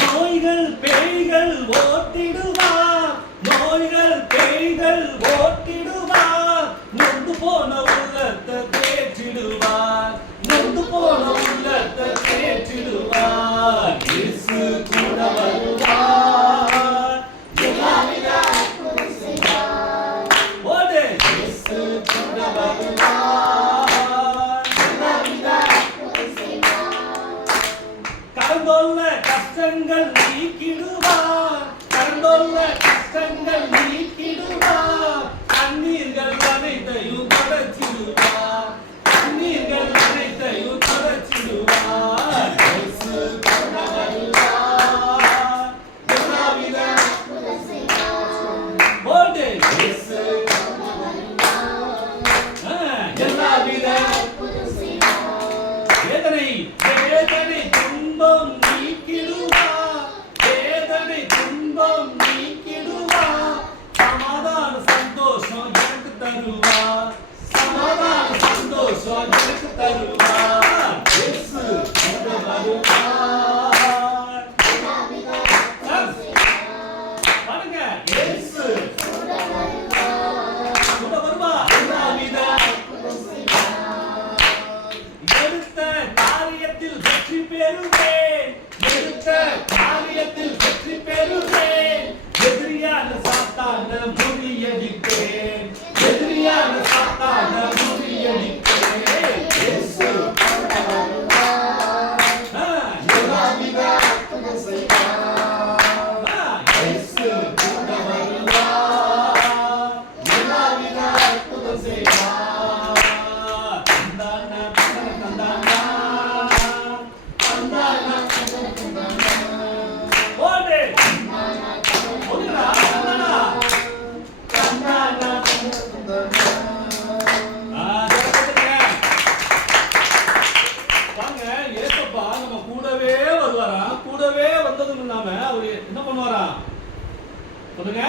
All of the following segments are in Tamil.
நோய்கள் பேய்கள் ஓட்டிடுவார், நோய்கள் பேய்கள் ஓட்டிடுவார், நொந்து போன உள்ளத்தை தேற்றிடுவார், நொந்து போன உள்ளத்தை தேற்றிடுவார். இயேசு கூட வருவார், எல்லாவித அற்புதம் செய்வார். ஓடு, இயேசு கூட வருவார், எல்லாவித அற்புதம் செய்வார். கடந்தோல்ல கஷ்டங்கள் நீக்கிடுவார், கடந்தோல்ல கஷ்டங்கள் நீக்கிடுவார், கண்ணீர்கள் அனைத்தையும் தொடச்சிடுவார், கண்ணீர்கள் அனைத்தையும் தொடச்சிடுவார். இயேசு கூட வருவார், எல்லாவித அற்புதம் செய்வார். ஓடு, இயேசு கூட வருவார், எல்லாவித அற்புதம் செய்வார். வேதனை வேதனை துன்பம் நீக்கிடுவார், வேதனை துன்பம் நீக்கிடுவார், சமாதான சந்தோஷம் எனக்கு தருவார், சமாதான சந்தோஷம் எனக்கு தருவார். இயேசு கூட வருவார், பாருங்க, இயேசு கூட வருவார், எல்லாவித அற்புதம் செய்வார். எடுத்த காரியத்தில் வெற்றி பெறுவேன், எடுத்த காரியத்தில் வெற்றி பெறுவேன், எதிரியான சாத்தான முறியடிப்பேன், எதிரியான சாத்தான முறியடிப்பேன். இயேசு கூட வருவார், எல்லாவித அற்புதம் செய்வார். இயேசு கூட வருவார், எல்லாவித அற்புதம் செய்வார். தந்தானா தந்தானா தந்தானா தந்தானா. ஓடு, ஓடுடா, தந்தானா தந்தானா தந்தானா. வாங்க, ஏசப்பா நம்ம கூடவே வருவாராம். கூடவே வந்ததும் இல்லாம அவரு என்ன பண்ணுவாராம் சொல்லுங்க?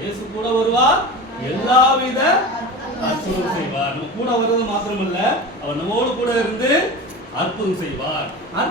இயேசு கூட வருவார், எல்லாவித அற்புதம் செய்வார். நம்ம கூட வர்றது மாத்திரமல்ல, அவர் நம்மோடு கூட இருந்து அற்புதம் செய்வார்.